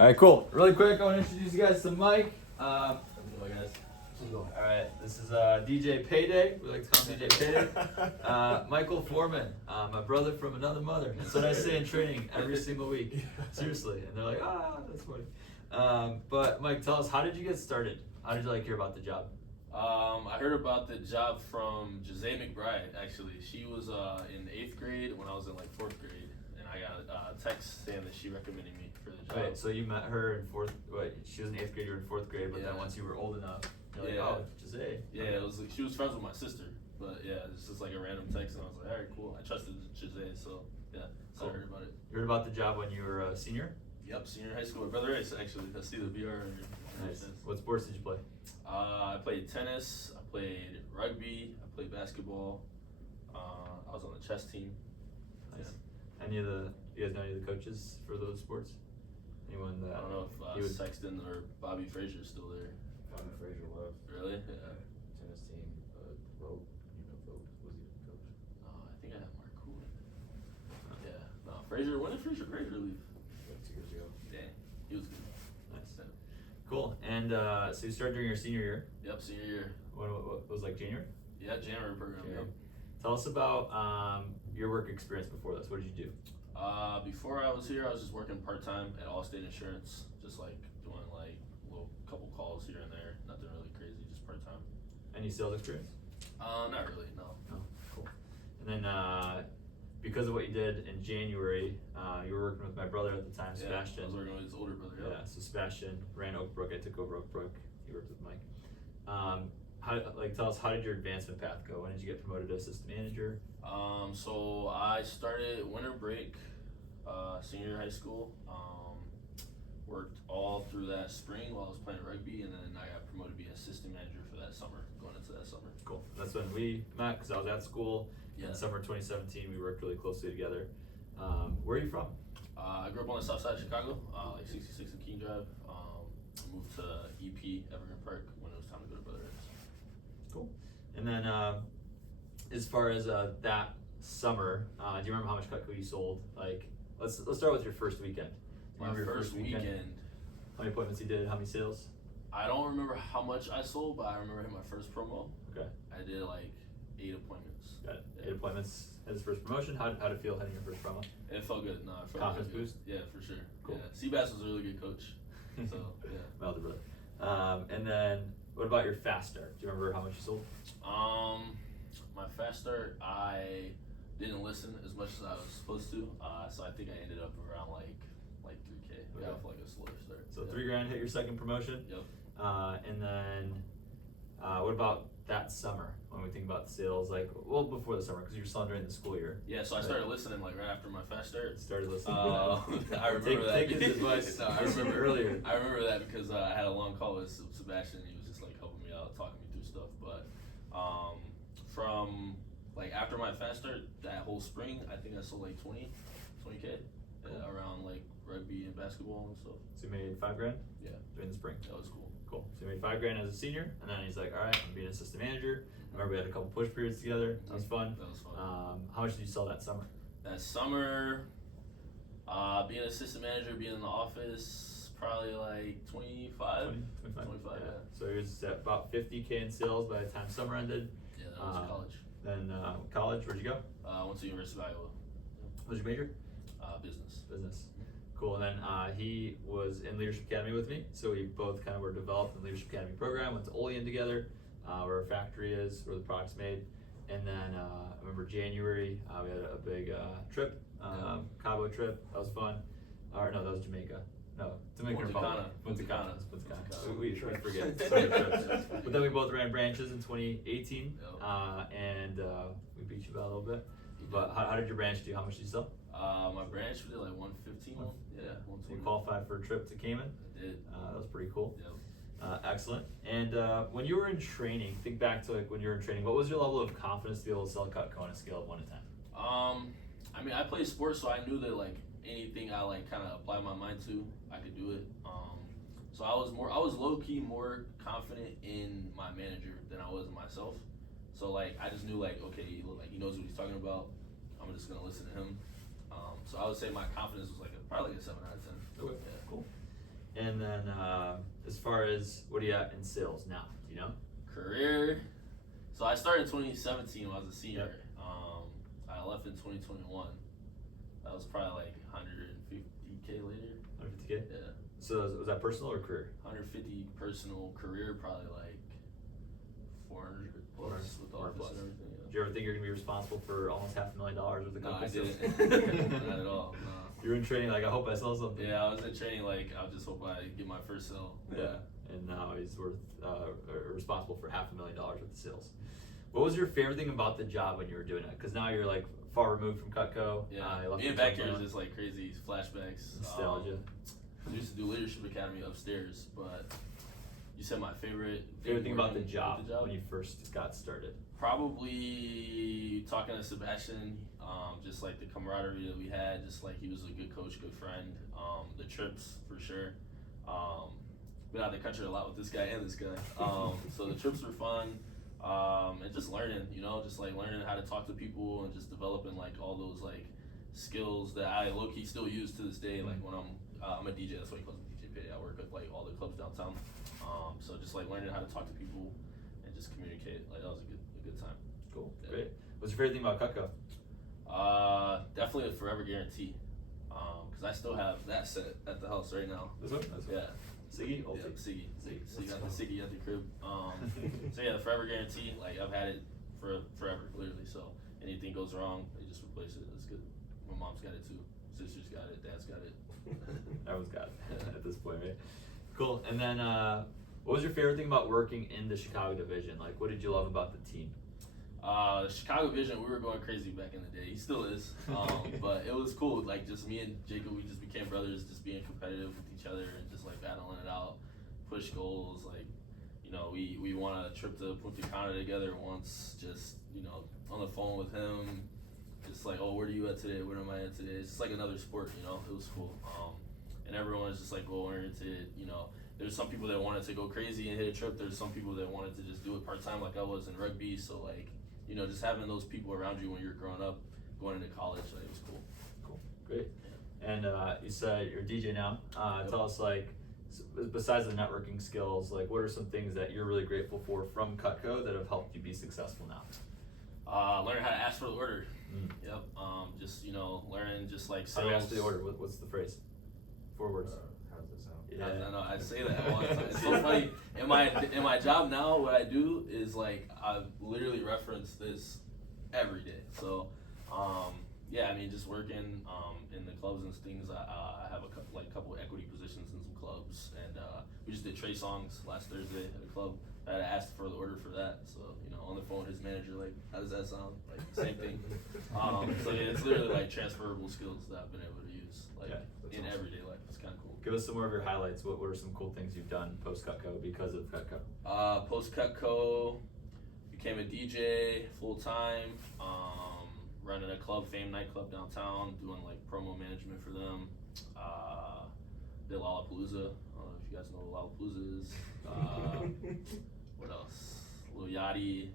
All right, cool. Really quick, I want to introduce you guys to Mike. How's it going, guys? All right, this is DJ Payday. We like to call him DJ Payday. Michael Foreman, my brother from another mother. That's what I say in training every single week. Seriously, and they're like, that's funny. But Mike, tell us, how did you get started? How did you hear about the job? I heard about the job from Jose McBride. Actually, she was in 8th grade when I was in 4th grade, and I got a text saying that she recommended me for the job. Wait, so you met her in 4th? Wait, she was in 8th grade. You were in 4th grade, but then once you were old enough, you're like, oh, Jose. Yeah, it was she was friends with my sister, but yeah, it's just a random text, and I was like, all right, cool. I trusted Jose, so yeah, so I heard about it. You heard about the job when you were a senior? Yep, senior high school. My brother is actually. I see the BR. Nice. What sports did you play? I played tennis. I played rugby. I played basketball. I was on the chess team. Nice. Yeah. You guys know any of the coaches for those sports? Anyone that? I don't know if Sexton or Bobby Frazier's still there. Bobby Frazier left. Really? Yeah. Tennis team. Vogt. Vogt. Was he the coach? I think I have Mark Cooley. Yeah. No, Frazier. When did Frazier leave? Like 2 years ago. Dang. He was good. Nice. Cool. And so you started during your senior year? Yep, senior year. What was January? Yeah, January program. Yep. Tell us about your work experience before this. What did you do? Before I was here, I was just working part-time at Allstate Insurance, just doing little couple calls here and there, nothing really crazy, just part-time. Any sales experience? Not really, no. Oh, cool. And then because of what you did in January, you were working with my brother at the time, Sebastian. I was working with his older brother. Yeah, so Sebastian ran Oak Brook. I took over Oak Brook. He worked with Mike. Tell us, how did your advancement path go? When did you get promoted to assistant manager? So I started winter break, senior high school. Worked all through that spring while I was playing rugby, and then I got promoted to be assistant manager for that summer, going into that summer. Cool. That's when we met, because I was at school. Yeah. In summer 2017, we worked really closely together. Where are you from? I grew up on the south side of Chicago, 66 and Keene Drive. Moved to EP, Evergreen Park, when it was time to go to Brother Eds. Cool. And then as far as that summer, do you remember how much Cutco you sold? Let's start with your first weekend. My first weekend. How many appointments you did? How many sales? I don't remember how much I sold, but I remember hitting my first promo. Okay. I did 8 appointments. Got it. Yeah. 8 appointments as his first promotion. How did it feel heading your first promo? It felt good. No, it felt confidence good. boost? Yeah, for sure. Cool. Yeah. Seabass was a really good coach. So yeah. My older brother. And then what about your fast start? Do you remember how much you sold? My fast start, I didn't listen as much as I was supposed to. So I think I ended up around like 3K. Okay. Off a slower start. So $3,000 hit your second promotion. Yep. And then what about that summer when we think about the sales? Before the summer, because you were selling during the school year. Yeah, so I started listening right after my fast start. Started listening. I remember that. Take his advice. No, I remember earlier. I remember that because I had a long call with Sebastian. He was just helping me out, talking me through stuff. But from after my fast start, that whole spring, I think I sold 20K around rugby and basketball and stuff. So you made $5,000? Yeah. During the spring. That was cool. Cool. So you made $5,000 as a senior, and then he's like, all right, I'm being assistant manager. I remember we had a couple push periods together. That was fun. That was fun. How much did you sell that summer? That summer, being assistant manager, being in the office, probably 25. 25, yeah. So he was at about 50K in sales by the time summer ended. Yeah, that was college. Then college, where'd you go? Went to University of Iowa. What was your major? Business. Cool. And then he was in Leadership Academy with me, so we both kind of were developed in the Leadership Academy program. Went to Olean together, where our factory is, where the product's made. And then I remember January, we had a big trip, Cabo trip. That was fun. Or no, that was Jamaica. No, Dominican Republic. Punta Cana. We forget. So many trips. But then we both ran branches in 2018, and we beat you by a little bit. But how did your branch do? How much did you sell? My branch did 115. Yeah, 120. You qualified for a trip to Cayman? I did. That was pretty cool. Yep. Excellent. And when you were in training, think back to when you were in training, what was your level of confidence to be able to sell Cutco on a scale of 1 to 10? I mean, I played sports, so I knew that anything I kind of apply my mind to, I could do it. So I was low key more confident in my manager than I was in myself. So I just knew okay, he knows what he's talking about. I'm just gonna listen to him. So I would say my confidence was probably a 7 out of 10. Okay. Yeah. Cool. And then as far as what are you at in sales now? Do you know? Career. So I started in 2017 when I was a senior. I left in 2021. That was probably like 150K later. 150K? Yeah. So was that personal or career? 150 personal, career probably like 400 plus with office plus. and everything. Yeah. Do you ever think you're gonna be responsible for almost $500,000 with the No, I company? didn't. Not at all. No. You were in training like I hope I sell something. Yeah, I was in training like I just hope I get my first sale. Yeah. And now he's worth responsible for $500,000 with the sales. What was your favorite thing about the job when you were doing it? Because now you're like far removed from Cutco. Yeah, you left being the back here company. is just like crazy flashbacks. Nostalgia. I used to do Leadership Academy upstairs, but you said my favorite Favorite thing about the working job, with the job? when you first got started? Probably talking to Sebastian, just like the camaraderie that we had, just like he was a good coach, good friend. The trips for sure. Been out of the country a lot with this guy and this guy. So the trips were fun. And just learning, just like learning how to talk to people and just developing like all those like skills that I low-key still use to this day. Like when I'm a DJ, that's why he calls me DJ Pay. I work with like all the clubs downtown. So just like learning how to talk to people and just communicate, like that was a good time. Cool, Yeah. great. What's your favorite thing about Cutco? Definitely a forever guarantee. Cause I still have that set at the house right now. This one? Yeah. Siggy? Yeah, Siggy. So you got the Let's go. Siggy at the crib. So yeah, the forever guarantee, like I've had it for forever, literally. So anything goes wrong, they just replace it. It's good. My mom's got it too. Sister's got it. Dad's got it. Everyone's got it at this point, right? Cool. And then what was your favorite thing about working in the Chicago division? Like what did you love about the team? The Chicago Vision, we were going crazy back in the day. He still is. But it was cool. Like just me and Jacob, we just became brothers, just being competitive with each other and just like battling it out, push goals. Like, we won a trip to Punta Cana together once, just, on the phone with him. Just like, oh, where are you at today? Where am I at today? It's just like another sport, it was cool. And everyone is just like goal oriented, There's some people that wanted to go crazy and hit a trip. There's some people that wanted to just do it part time like I was in rugby. So like, just having those people around you when you're growing up, going into college, like, it was cool. Cool, great. Yeah. And you said you're a DJ now. Yep. Tell us like, besides the networking skills, like what are some things that you're really grateful for from Cutco that have helped you be successful now? Learning how to ask for the order. Mm. Yep. Just learning just like How do you sales. ask for the order? What's the phrase? 4 words. How does that sound? Yeah. I know. I say that all the time. It's so funny. In my job now, what I do is like I literally reference this every day. So, yeah, I mean, just working in the clubs and things. I have a couple equity positions in some clubs, and we just did Trey songs last Thursday at a club. I had asked for the order for that, so on the phone, his manager like, how does that sound? Like same thing. So yeah, it's literally like transferable skills that I've been able to use like Yeah, in awesome. everyday life. It's kind of cool. Give us some more of your highlights. What are some cool things you've done post Cutco because of Cutco? Post Cutco, became a DJ full time. Running a club, Fame nightclub downtown, doing like promo management for them. Did Lollapalooza. I don't know if you guys know what Lollapalooza is. What else? Lil Yachty.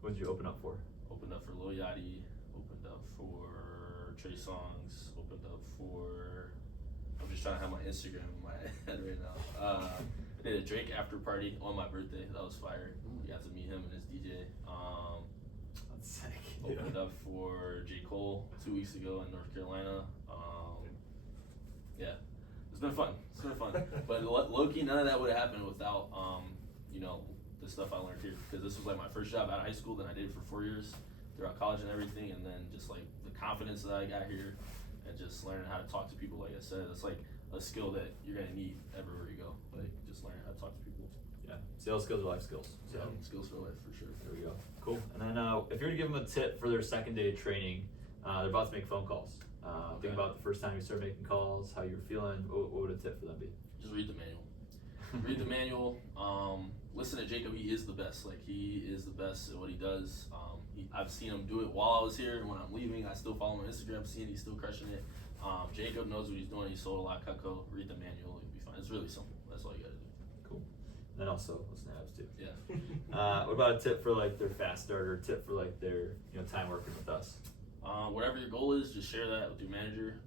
What did you open up for? Opened up for Lil Yachty. Opened up for Trey Songs. Opened up for. I'm just trying to have my Instagram in my head right now. I did a Drake after party on my birthday. That was fire. Got to meet him and his DJ. That's sick. Opened up for J. Cole 2 weeks ago in North Carolina. Yeah, it's been fun. But low-key, none of that would have happened without, the stuff I learned here. Because this was like my first job out of high school. Then I did it for 4 years throughout college and everything. And then just like the confidence that I got here and just learning how to talk to people, like I said, it's like a skill that you're going to need everywhere you go. Like just learning how to talk to people. Yeah, sales skills are life skills. So Yeah, skills for life for sure. there we go. Cool. And then if you were to give them a tip for their second day of training, they're about to make phone calls. Think Okay. about the first time you started making calls, how you were feeling. What would a tip for them be? Just read the manual. Read the manual. Listen to Jacob. He is the best. Like he is the best at what he does. I've seen him do it while I was here, and when I'm leaving, I still follow him on Instagram, seeing he's still crushing it. Jacob knows what he's doing. He sold a lot of Cutco. Read the manual. You'll be fine. It's really simple. That's all you gotta do. Cool. And then also listen to abs too. Yeah. What about a tip for like their fast starter? Tip for like their time working with us? Whatever your goal is, just share that with your manager,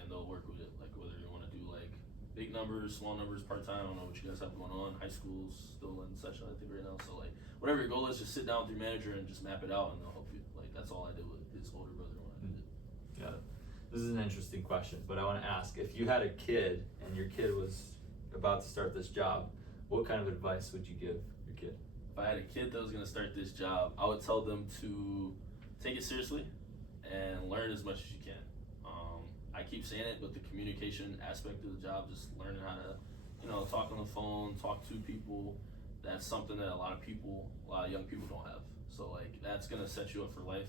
and they'll work with it. Like whether you want to do like big numbers, small numbers, part-time. I don't know what you guys have going on. High school's still in session, I think, right now. So, like, whatever your goal is, just sit down with your manager and just map it out, and they'll help you. Like, that's all I did with his older brother when I did it. Yeah. This is an interesting question, but I want to ask, if you had a kid and your kid was about to start this job, what kind of advice would you give your kid? If I had a kid that was gonna start this job, I would tell them to take it seriously and learn as much as you can. I keep saying it, but the communication aspect of the job, just learning how to, talk on the phone, talk to people, that's something that a lot of young people don't have. So like, that's gonna set you up for life,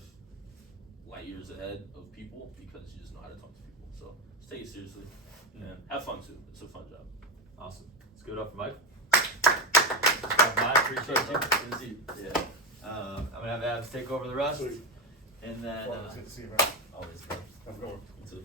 light years ahead of people, because you just know how to talk to people. So just take it seriously and have fun too. It's a fun job. Awesome. Let's give it up for Mike. Mike, appreciate you. Good to see you. Yeah. I'm gonna have Abs take over the rest, Sweet. and then Well, it's good to see you, man. Always, bro. Have a good one. You too.